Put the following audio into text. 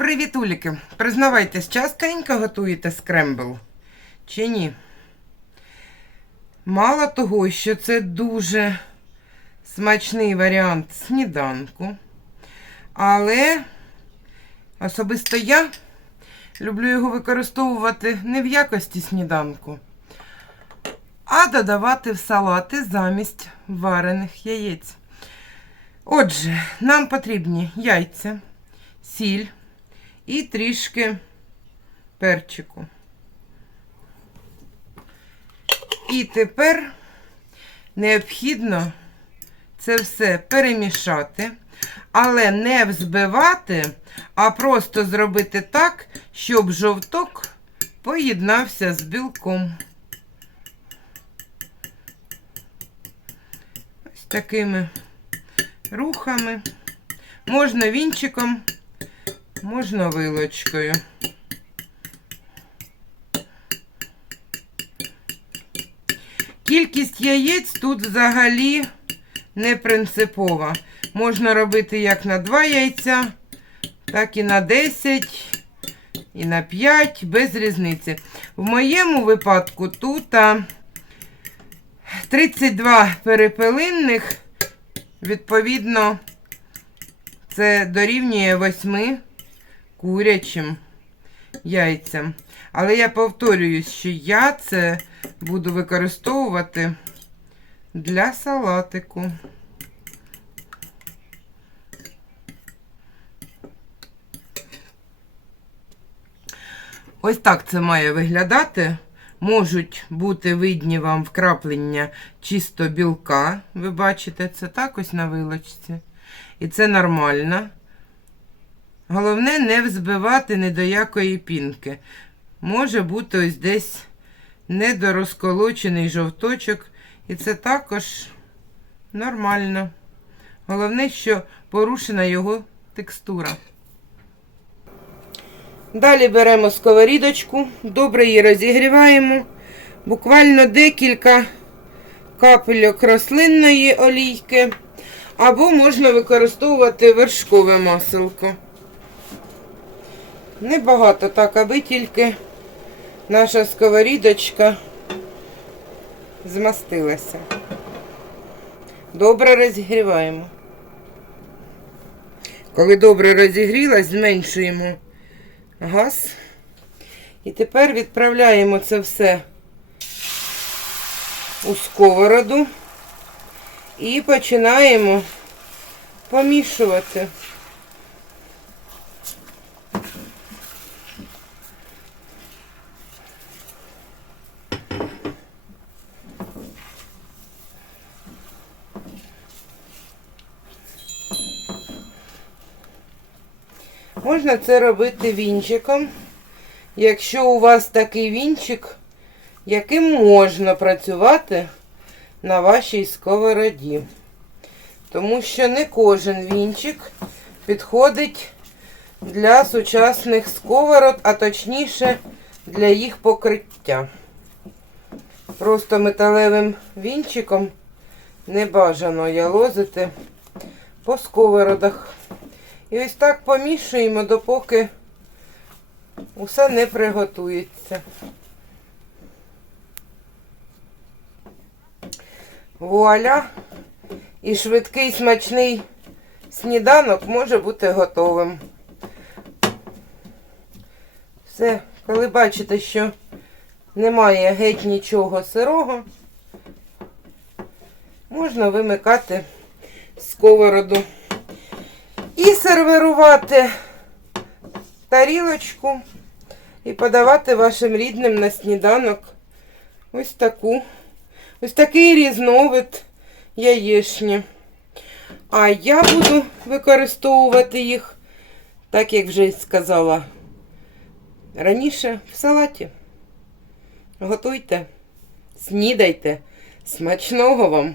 Привітуліки! Признавайтесь, частенько готуєте скрембл? Чи ні? Мало того, що це дуже смачний варіант сніданку, але особисто я люблю його використовувати не в якості сніданку, а додавати в салати замість варених яєць. Отже, нам потрібні яйця, сіль і трішки перчику. І тепер необхідно це все перемішати, але не взбивати, а просто зробити так, щоб жовток поєднався з білком. Ось такими рухами. Можна вінчиком, можна вилочкою. Кількість яєць тут взагалі не принципова. Можна робити як на 2 яйця, так і на 10, і на 5, без різниці. В моєму випадку тут 32 перепелинних, відповідно, це дорівнює 8 курячим яйцям. Але я повторююсь, що я це буду використовувати для салатику. Ось так це має виглядати. Можуть бути видні вам вкраплення чисто білка. Ви бачите, це так ось на вилочці. І це нормально. Головне не взбивати ні до якої пінки. Може бути ось десь недорозколочений жовточок. І це також нормально. Головне, що порушена його текстура. Далі беремо сковорідочку, добре її розігріваємо. Буквально декілька капельок рослинної олійки. Або можна використовувати вершкове маселко. Небагато так, аби тільки наша сковорідочка змастилася. Добре розігріваємо. Коли добре розігрілась, зменшуємо газ. І тепер відправляємо це все у сковороду і починаємо помішувати. Можна це робити вінчиком, якщо у вас такий вінчик, яким можна працювати на вашій сковороді. Тому що не кожен вінчик підходить для сучасних сковород, а точніше для їх покриття. Просто металевим вінчиком не бажано ялозити по сковородах. І ось так помішуємо, допоки усе не приготується. Вуаля! І швидкий смачний сніданок може бути готовим. Все, коли бачите, що немає геть нічого сирого, можна вимикати сковороду. І сервірувати тарілочку і подавати вашим рідним на сніданок ось таку, ось такий різновид яєчні. А я буду використовувати їх, так як вже сказала раніше, в салаті. Готуйте, снідайте. Смачного вам!